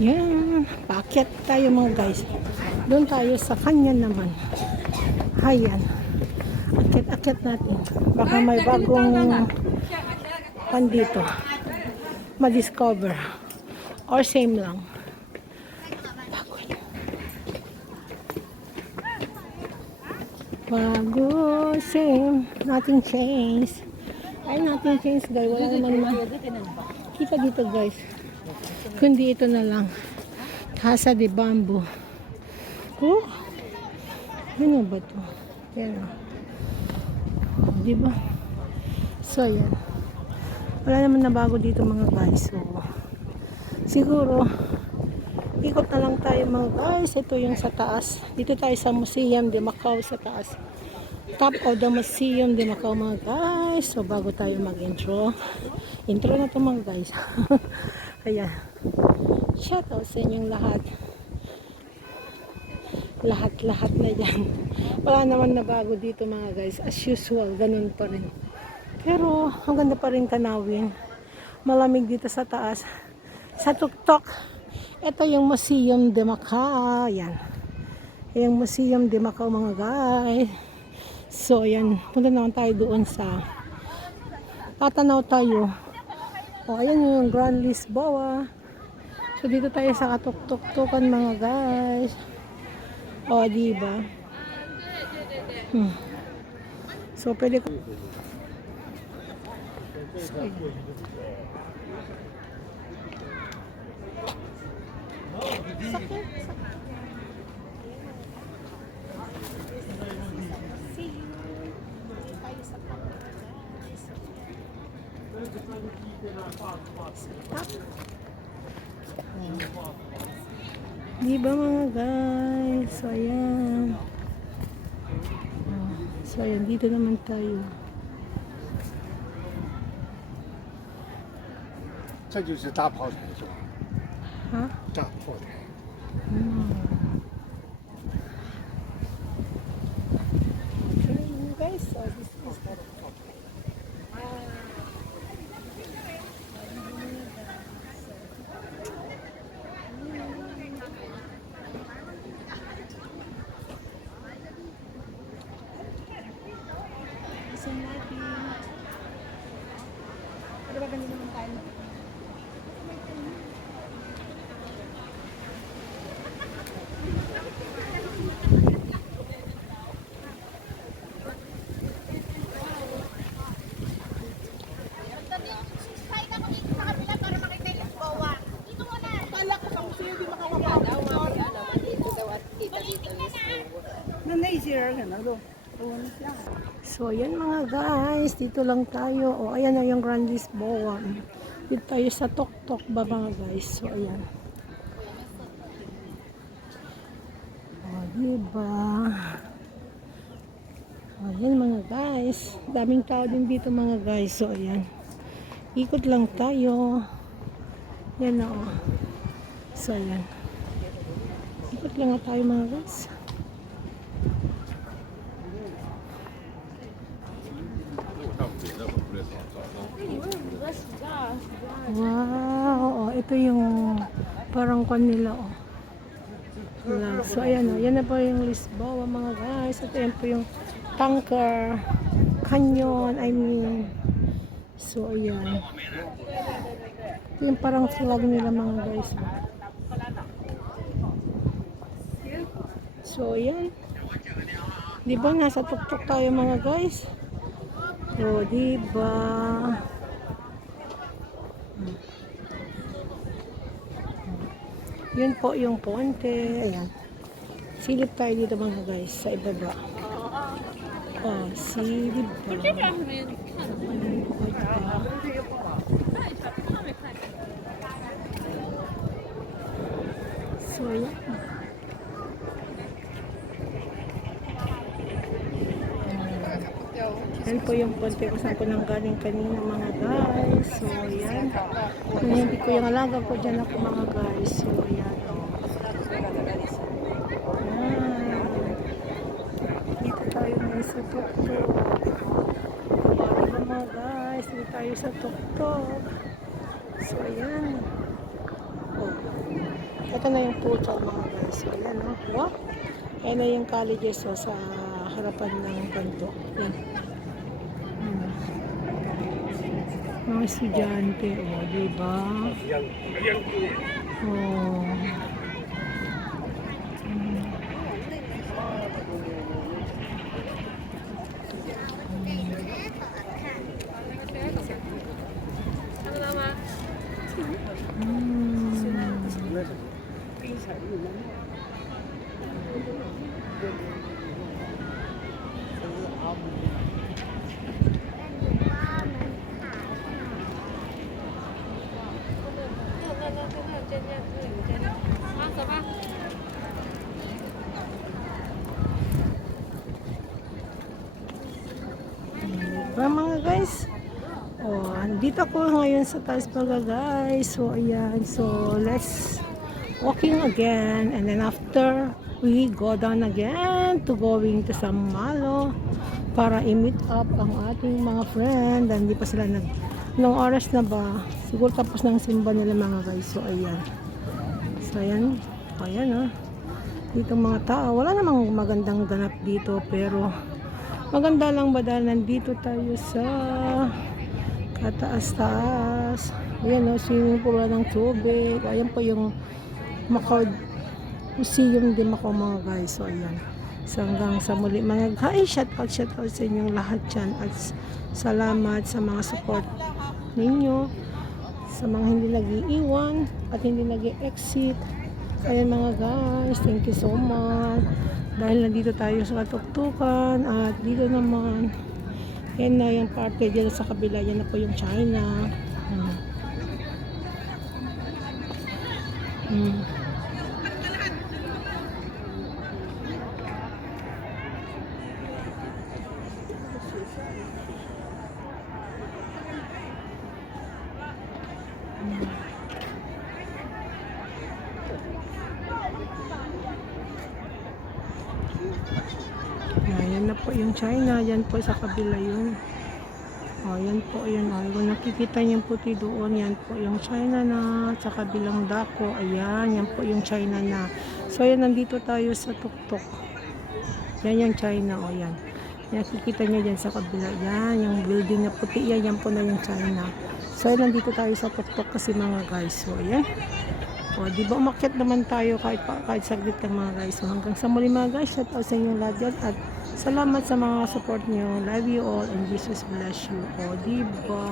Yan, paakyat tayo mga guys. Doon tayo sa kanya naman. Ayan. Akyat-akyat natin. Baka may bagong pan dito. Ma-discover. Or same lang. Bago, same. Nothing changed. Ay, nothing changed guys. Wala naman kita dito guys. Kundi ito na lang. Casa de Bamboo. Oh, ano ba ito? Pero, diba? So, yan. Wala naman na bago dito mga guys. So, siguro, ikot na lang tayo mga guys. Ito yung sa taas. Dito tayo sa Museum de Macau sa taas. Top of the Museum de Macau mga guys. So, bago tayo mag-intro. Intro na to mga guys. Ayan. Shout out sa inyong lahat. Lahat na dyan. Wala naman na bago dito mga guys. As usual, ganun pa rin. Pero, ang ganda pa rin tanawin. Malamig dito sa taas. Sa tuktok. Ito yung Museum de Macau. Yan. Yung Museum de Macau mga guys. So, yan. Punta naman tayo doon sa tatanaw tayo. O, ayan yung Grand Lisboa. So, dito tayo sa katuk-tuktukan mga guys. O, diba? So, pwede ko... Diba mga guys? So, ayan. So, ayan. Dito naman tayo. 这就是大炮台是吧？ Ha? 大炮台。 Guys, so this is isang natin. Ano ba ganun naman tayo? So, ayan mga guys. Dito lang tayo. O, ayan na yung Grand Lisboa. Dito tayo sa Tok-Tok ba mga guys. So, ayan. O, diba? O, ayan mga guys. Daming tao din dito mga guys. So, ayan. Ikot lang tayo. Yan na o. So, ayan. Ikot lang tayo mga guys. Wow, oh, ito yung parang kwan nila oh. So ayan oh, yan na po yung Lisboa mga guys. Ito yan po yung tanker canyon, I mean. So ayan. Ito yung parang flag nila mga guys. So ayan. Diba nasa tuktok tayo mga guys? So diba? Yun po yung ponte. Ayan. Silip tayo dito mga guys sa ibaba. Oh, silip ba? So, ayan. Yan po yung ponte kung saan ko nang galing kanina mga guys. So, ayan. Hindi ko yung alaga ko dyan ako mga guys. So, ayan. Dito tayo ngayon sa tuktok. Diba mga guys? Dito tayo sa tuktok. So, ayan. Oh. Ito na yung putal mga guys. So, ayan o. Wow. Ayan na yung colleges oh, sa harapan ng kanto. Ayan. Ayan. Mga estudyante. O, diba? Oh. Mga guys, oh, andito ako ngayon sa taas mga guys. So, ayan. So, let's walking again. And then after, we go down again to going to Sampaloc para i-meet up ang ating mga friend. And hindi pa sila nung oras na ba? Siguro tapos ng simba nila mga guys. So, ayan. So, ayan. Ayan, ah. Dito mga tao. Wala namang magandang ganap dito, pero maganda lang ba dahil nandito tayo sa kataas-taas. Ayan o, swimming pool ng tubig. Ayan po yung Macau Museum de Macau mga guys. So ayan. So hanggang sa muli mga guys, shout out sa inyong lahat dyan. At salamat sa mga support ninyo. Sa mga hindi nag-iiwan at hindi nag-exit. Ayan mga guys, thank you so much. Dahil nandito tayo sa katuktukan at dito naman yan na yung parte dyan sa kabila, yan na po yung China. Yan na po yung China, yan po sa kabila yun. O, yan po yun. O, kung nakikita niyo yung puti doon, yan po yung China na sa kabilang dako. Ayan, yan po yung China na. So, yan, nandito tayo sa tuktok. Yan yung China, o yan. Nakikita niyo dyan sa kabila. Yan, yung building na puti, yan po na yung China. So, yan, nandito tayo sa tuktok kasi mga guys. So, ayan. O, di ba umakyat naman tayo kahit saglit lang mga guys. So, hanggang sa muli mga guys, shout out sa inyong lahat dyan. At salamat sa mga support nyo. Love you all and Jesus bless you. O, di ba?